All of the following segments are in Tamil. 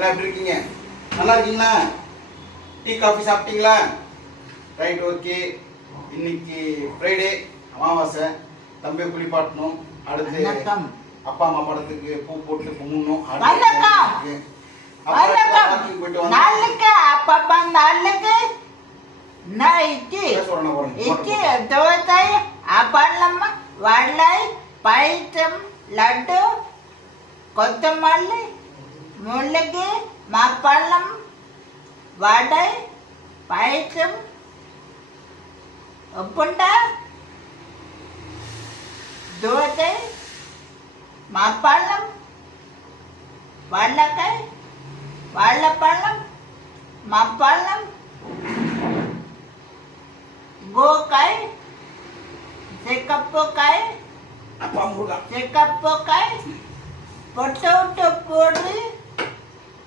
எல்லாம் எப்படி இருக்கீங்க நல்லா இருக்கீங்களா டீ காஃபி சாப்பிட்டீங்களா? Right okay. இன்னைக்கு ஃப்ரைடே அமாவாசை. தம்பியை குளிப்பாட்டணும். அடுத்து. அப்பா அம்மா படத்துக்கு பூ போட்டு கும்பிடணும். வடை பைத்தம் லட்டு கொத்தமல்லி முள்ளகி மப்பளம் வடை பைத்தம் உப்புண்டா தோசை மப்பளம் வாழைக்காய் வாழைப்பழம் மப்பழம் கோக்காய் சிக்கப்பூக்காய் சிக்கப்பூக்காய் பொட்டோட்டு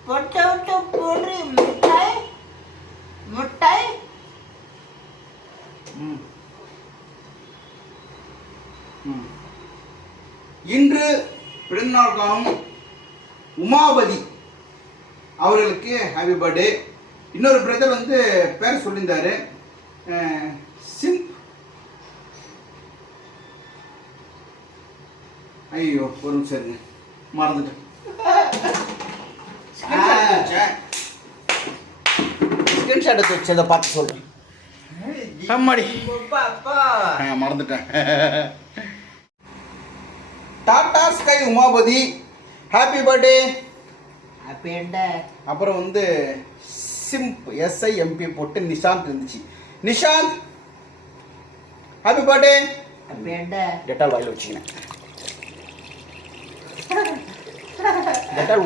பொட்டை விட்டு பூரி மிட்டாய் முட்டாய். ம். ம். இன்று பிறந்தநாள் காணும் உமாபதி அவர்களுக்கு ஹாப்பி பர்த்டே இன்னொரு பிரதர் வந்து பேர் சொல்லியிருந்தாரு. சிம் சிம்ப் ஐயோ ஒரு நிமிஷம் மறந்துட்டேன். ஸ்கிரீன்ஷாட் எடுத்து வச்சதை பார்த்து சொல்கிறேன் அம்மாடி. ஆ, மறந்துட்டேன். Tata Sky Umapathi. Happy birthday அப்பேண்ட அப்புறம் வந்து சிம்ப் எஸ்ஐஎம்பி போட்டு நிஷாந்த் இருந்துச்சு. நிஷாந்த் ஹாப்பி பர்த்டே டெட்டால் வாயில் வச்சுக்கினேன். Dettol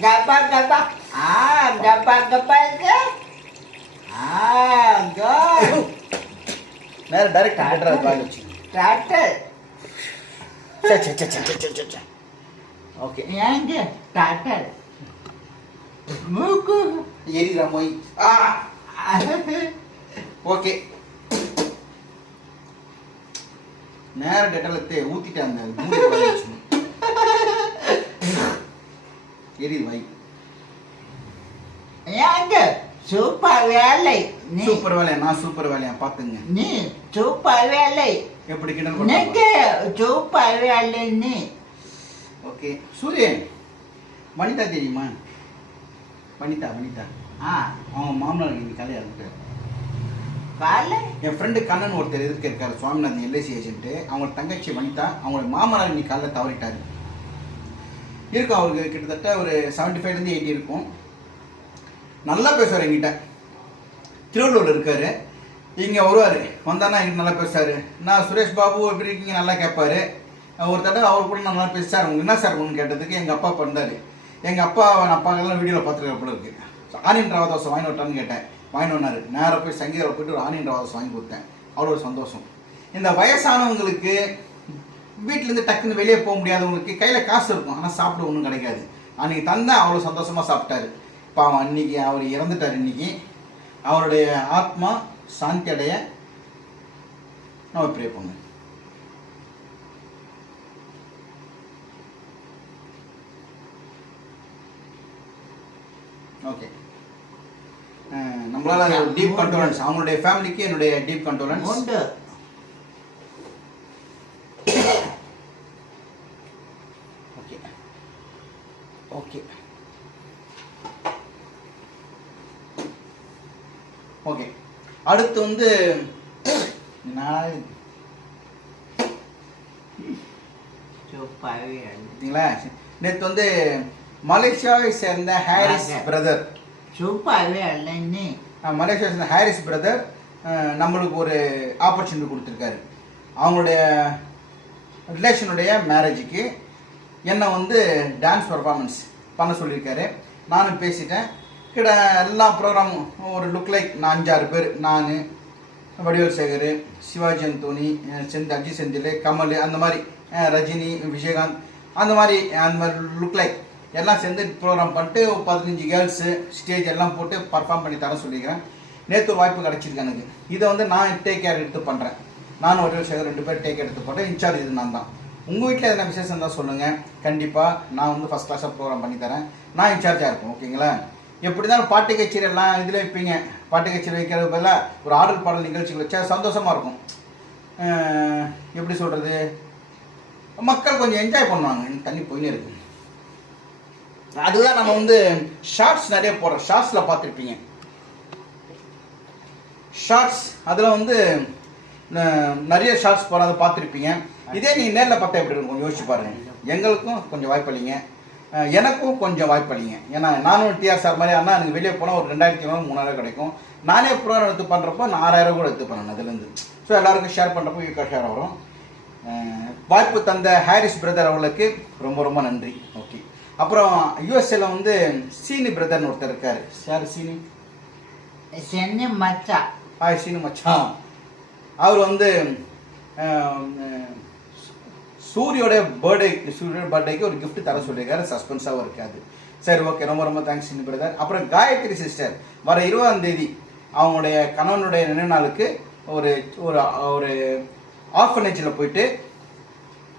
gapa. Ah, gapa gapa itu. நேரம் டைரக்ட் வாயில் வச்சுக்கினேன் Turtle. சே சே சே சே சே சே ஓகே மொய். நேர டெட்டலத்தை ஊத்திட்டேன் அந்த மூடி வாய் super வேலை நீ சூப்பர் வேலையா நான் சூப்பர் வேலையா பாத்துங்க நீ சூப்பர் வேலை எப்படி கிண்டல் நீக்கு சூப்பர் வேலை நீ. ஓகே. சூரியன். வனிதா தெரியுமா? வனிதா வனிதா. ஆ அவங்க மாமனார் இன்னைக்கு காலையில் இறந்துட்டார் காலை? என் ஃப்ரெண்டு கண்ணன் ஒருத்தர் எதிர்க்க இருக்காரு சுவாமிநாதன் எல்ஐசி ஏஜென்ட்டு அவங்க தங்கச்சி வனிதா அவங்களோட மாமனார் இன்னைக்கு காலைல தவறிட்டாரு. இருக்கும் அவருக்கு கிட்டத்தட்ட ஒரு செவன்டி ஃபைவ்லேருந்து எயிட்டி இருக்கும். நல்லா பேசுவார் என்கிட்ட. திருவள்ளூரில் இருக்காரு. இங்கே வருவார். வந்தானா இங்கே நல்லா பேசுவார். நான் சுரேஷ் பாபு எப்படி இருக்கீங்க? நல்லா கேட்பார். ஒரு தடவை அவர் கூட நல்லா நல்லா சார் உங்களுக்கு என்ன சார் ஒன்று கேட்டதுக்கு எங்கள் அப்பா பண்ணார். எங்கள் அப்பா நான் அப்பாக்கெல்லாம் வீடியோவில் பார்த்துருக்க போல இருக்கு. ஆனியன் ரவா தோசை வாங்கி விட்டான்னு கேட்டேன். வாங்கி வந்தார். நேராக போய் சங்கீதாவில் போயிட்டு ஒரு ஆனியன் ரவா தோசை வாங்கி கொடுத்தேன். அவ்வளோ சந்தோஷம். இந்த வயசானவங்களுக்கு வீட்டிலேருந்து டக்குன்னு வெளியே போக முடியாதவங்களுக்கு கையில் காசு இருக்கும். ஆனால் சாப்பிட ஒன்றும் கிடைக்காது. அன்றைக்கி தந்தேன் அவ்வளோ சந்தோஷமாக சாப்பிட்டாரு. பாவம் அன்னைக்கு அவர் இறந்துட்டார் இன்னைக்கு. அவருடைய ஆத்மா சாந்தி அடைய நம்ம ப்ரே பண்ணுங்க ஓகே நம்மளால டீப் கண்டோலன்ஸ் அவங்களுடைய ஃபேமிலிக்கு என்னுடைய டீப் கண்டோலன்ஸ் உண்டு ஓகே ஓகே ஓகே அடுத்து வந்து நான் பார்த்தீங்களா நேற்று வந்து மலேசியாவை சேர்ந்த ஹாரிஸ். பிரதர். சூப்பர் வேலை நீ மலேசியாவை சேர்ந்த ஹாரிஸ் பிரதர் நம்மளுக்கு ஒரு ஆப்பர்ச்சுனிட்டி கொடுத்துருக்காரு. அவங்களுடைய ரிலேஷனுடைய மேரேஜுக்கு என்னை வந்து டான்ஸ் பர்ஃபார்மன்ஸ் பண்ண சொல்லியிருக்காரு. நானும் பேசிட்டேன். கிட்ட எல்லா ப்ரோக்ராமும் ஒரு லுக் லைக் நான் அஞ்சாறு பேர். நான் வடிவேல் சேகர் சிவாஜி அந்தோனி செந்த் அஜித் செந்தில் கமல் அந்த மாதிரி ரஜினி விஜயகாந்த் அந்த மாதிரி அந்த மாதிரி லுக் லைக் எல்லாம் சேர்ந்து ப்ரோக்ராம் பண்ணிட்டு ஒரு பதினஞ்சு கேர்ள்ஸு ஸ்டேஜ் எல்லாம் போட்டு பர்ஃபார்ம் பண்ணி தர சொல்லியிருக்கிறேன் நேற்று வாய்ப்பு கிடச்சிருக்கு எனக்கு. இதை வந்து நான் டேக் கேர் எடுத்து பண்ணுறேன் நானும் வடிவேல் சேகர் ரெண்டு பேர் டேக் எடுத்து போட்டேன் இன்சார்ஜ் இது நான் தான். உங்கள் வீட்டில் எதனா விசேஷம் இருந்தால் சொல்லுங்கள் கண்டிப்பாக நான் வந்து ஃபஸ்ட் கிளாஸாக ப்ரோக்ராம் பண்ணி தரேன். நான் இன்சார்ஜாக இருப்பேன் ஓகேங்களா எப்படி தான் பாட்டு கச்சேரி எல்லாம் இதில் வைப்பீங்க? பாட்டு கச்சேரி வைக்கிறது பதிலாக ஒரு ஆடல் பாடல் நிகழ்ச்சிகள் வச்சா சந்தோஷமாக இருக்கும். எப்படி சொல்கிறது மக்கள் கொஞ்சம் என்ஜாய் பண்ணுவாங்க. தண்ணி போயினே இருக்கு. அதுதான் நம்ம வந்து ஷார்ட்ஸ் நிறைய போடுறோம் ஷார்ட்ஸில் பார்த்துருப்பீங்க. ஷார்ட்ஸ் அதில் வந்து நிறைய ஷார்ட்ஸ் போகிறத பார்த்துருப்பீங்க. இதே நீங்கள் நேரில் பார்த்தா எப்படி இருக்கும்? யோசிச்சு பாருங்க. எங்களுக்கும் கொஞ்சம் வாய்ப்பு இல்லைங்க. எனக்கும் கொஞ்சம் வாய்ப்பளிங்க ஏன்னா நானும் டிஆர் சார் மாதிரி ஆனால் எனக்கு வெளியே போனால் ஒரு ரெண்டாயிரத்தி ஐநூறு மூணாயிரம் கிடைக்கும். நானே ப்ரோக்ராம் எடுத்து பண்ணுறப்போ நான் ஆறாயிரம் கூட எடுத்து பண்ணேன் அதுலேருந்து. ஸோ எல்லாருக்கும் ஷேர் பண்ணுறப்போ ஈக்கா ஷேர் வரும். வாய்ப்பு தந்த ஹாரிஸ் பிரதர் அவர்களுக்கு ரொம்ப ரொம்ப நன்றி. ஓகே அப்புறம் யூஎஸ்ஏல வந்து சீனி பிரதர்னு ஒருத்தர் இருக்காரு. யார் சீனி? சென்னை மச்சா ஹாய் சீனு மச்சான். அவர் வந்து ஆம், சூரியோட பர்த்டே சூரியோட பர்த்டேக்கு ஒரு கிஃப்ட் தர சொல்லியிருக்காரு. சஸ்பென்ஸாகவும் இருக்காது. சரி ஓகே ரொம்ப ரொம்ப தேங்க்ஸ் சீனி பிரதர் அப்புறம் காயத்ரி சிஸ்டர் வர இருபதாம் தேதி அவங்களுடைய கணவனுடைய நினைவு நாளுக்கு ஒரு ஒரு ஒரு ஆர்ஃபனேஜில் போயிட்டு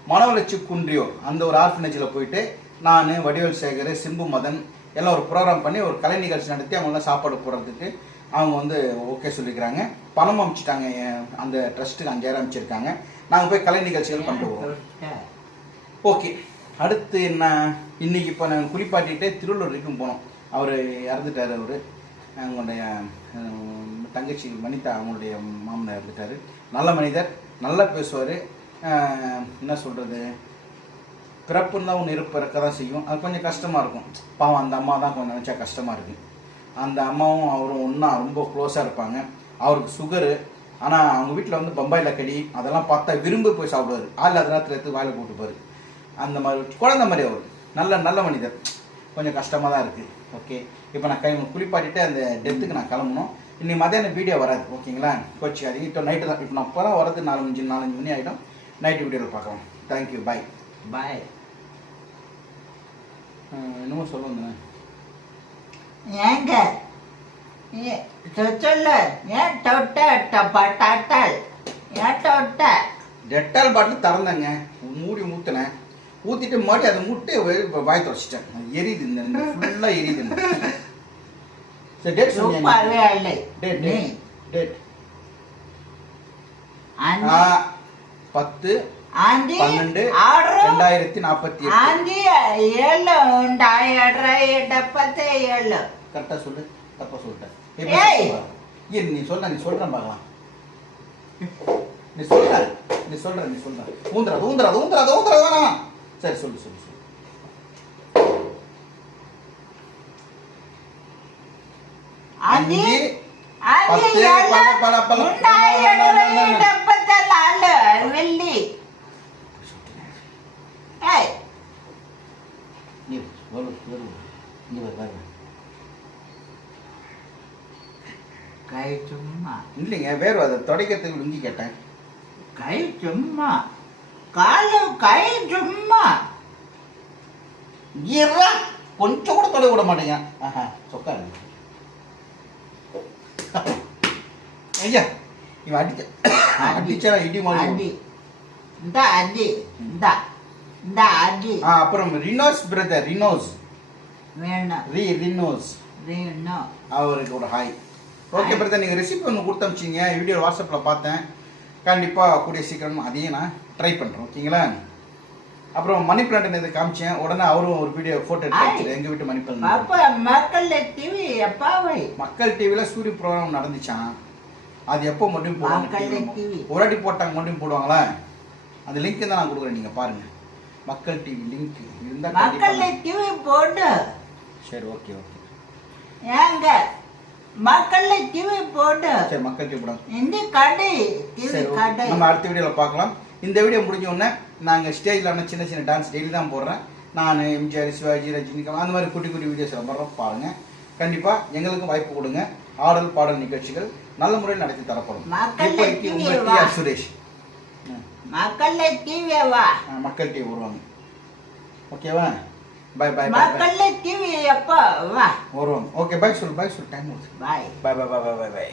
மனவளர்ச்சி குன்றியோர் அந்த ஒரு ஆர்ஃபனேஜில் போயிட்டு நான் வடிவேல் சேகர் சிம்பு மதன் எல்லாம் ஒரு ப்ரோக்ராம் பண்ணி ஒரு கலை நிகழ்ச்சி நடத்தி அவங்களாம் சாப்பாடு போடுறதுக்கு அவங்க வந்து ஓகே சொல்லிக்கிறாங்க பணம் அமைச்சிட்டாங்க அந்த ட்ரஸ்ட்டுக்கு அஞ்சாயிரம் அமைச்சிருக்காங்க நாங்கள் போய் கலை நிகழ்ச்சிகள் பண்ணுவோம் ஓகே அடுத்து என்ன? இன்னைக்கு இப்போ நாங்கள் குளிப்பாட்டிகிட்டே திருவள்ளூர் வரைக்கும் போனோம். அவர் இறந்துட்டார் அவர். அவங்களுடைய தங்கச்சி மனிதா அவங்களுடைய மாமனார் இறந்துட்டார். நல்ல மனிதர் நல்லா பேசுவார். என்ன சொல்கிறது பிறப்புன்னு தான் ஒன்று இருப்பிறக்க இருக்க தான் செய்யும். அது கொஞ்சம் கஷ்டமாக இருக்கும். பாவம் அந்த அம்மா தான் கொஞ்சம் நினச்சா கஷ்டமாக இருக்குது அந்த அம்மாவும் அவரும் ஒன்றா ரொம்ப க்ளோஸாக இருப்பாங்க. அவருக்கு சுகரு ஆனால் அவங்க வீட்டில் வந்து பம்பாயில் கடி அதெல்லாம் பார்த்தா விரும்பி போய் சாப்பிடுவார். ஆள் அது நேரத்தில் எடுத்து வாயில் போட்டுப்பார். அந்த மாதிரி குழந்தை மாதிரி அவர். நல்ல நல்ல மனிதர். கொஞ்சம் கஷ்டமாக தான் இருக்குது ஓகே இப்போ நான் கை குளிப்பாட்டிட்டு அந்த டெத்துக்கு நான் கிளம்பணும். இன்னைக்கு மதியானம் வீடியோ வராது. ஓகேங்களா கோச்சிக்காதீங்க இப்போ நைட்டு தான். இப்போ நான் இப்போ தான் வரது நாலஞ்சு நாலஞ்சு மணி ஆகிடும் நைட்டு வீடியோவில் பார்க்கலாம். தேங்க்யூ பாய் பாய் என்னமோ சொல்ல வந்தேன். ஏங்க? சொல்லு. ஏன் தொட்ட டப்பா டாட்டால் ஏன் தொட்ட? டெட்டால் பாட்டில் திறந்தேங்க. மூடி ஊற்றினேன் ஊத்திட்டு மறுபடியும் அது முட்டையை வாய் தொடச்சிட்டேன். எரியுது இந்த ஃபுல்லாக எரியுது டேட் டேட் டேட் பத்து பன்னெண்டு ரெண்டாயிரத்தி நாற்பத்தி ஏழு டப்பத்தே ஏழு. கரெக்டாக சொல்லு தப்பாக நீ சொல்ல நீ சொல்கிறேன் பார்க்கலாம். நீ சொல்ற நீ சொல்ற நீ சொல்ற. ஊந்துறா ஊந்துறா ஊந்துறா ஊந்துறா வேணாம். சரி சொல்லு சொல்லு சொல்லு. அஞ்சு பத்து வேறு அதை தொடைக்கிறதுக்கு முடிஞ்சு கேட்டேன். கை சும்மா. காலம் கை சும்மா. ஈரா கொஞ்சம் கூட தொலை விட மாட்டேங்க. ஆஹா சொக்கா ஐயா இவன் அடிச்ச அடிச்சா இடி மாதிரி அடி. இந்த அடி. இந்த. இந்த அடி. அப்புறம் ரினோஸ் பிரதர் ரினோஸ். வேணும். ரி ரினோஸ். வேணும். அவருக்கு ஒரு ஹாய் ஓகே. பிரதர் நீங்கள் ரெசிபி ஒன்று கொடுத்து அமிச்சிங்க வீடியோ வாட்ஸ்அப்பில் பார்த்தேன். கண்டிப்பாக கூடிய சீக்கிரம் அதையும் நான் ட்ரை பண்ணுறேன் ஓகேங்களா அப்புறம் மணி பிளான்ட் இது காமிச்சேன். உடனே அவரும் ஒரு வீடியோ ஃபோட்டோ எடுத்து எங்கள் வீட்டு மணி பிளான்ட் அப்ப மக்கள் டிவி எப்பாவை மக்கள் டிவியில் சூரிய ப்ரோக்ராம் நடந்துச்சான் அது எப்போ மட்டும் போடுவாங்க வாட்டி போட்டாங்க மட்டும் போடுவாங்களா? அந்த லிங்க் தான் நான் கொடுக்குறேன். நீங்கள் பாருங்கள் மக்கள் டிவி லிங்க் இருந்தால் மக்கள் டிவி போடு. சரி ஓகே ஓகே ஏங்க மக்கள் டிவி போடு. சரி மக்கள் டிவி போடுங்க இந்த கடை டிவி. கடை. நம்ம அடுத்த வீடியோவில் பார்க்கலாம். இந்த வீடியோ முடிஞ்ச உடனே நாங்கள் ஸ்டேஜில் ஆனால் சின்ன சின்ன டான்ஸ் டெய்லி தான் போடுறேன். நான் எம்ஜிஆர் சிவாஜி ரஜினிகாந்த் அந்த மாதிரி குட்டி குட்டி வீடியோஸ் போடுறோம். பாருங்கள் கண்டிப்பாக எங்களுக்கும் வாய்ப்பு கொடுங்க. ஆடல் பாடல் நிகழ்ச்சிகள் நல்ல முறையில் நடத்தி தரப்படும். இப்போதைக்கு உங்கள் வா. டிஆர் சுரேஷ். மக்கள் டிவி வா? ஆ, மக்கள் டிவி வருவாங்க. ஓகேவா bye bye bye Makkal TV எப்போ வருவாங்க. ஓகே பை சொல்லு பை சொல்லு. Time bye bye bye bye bye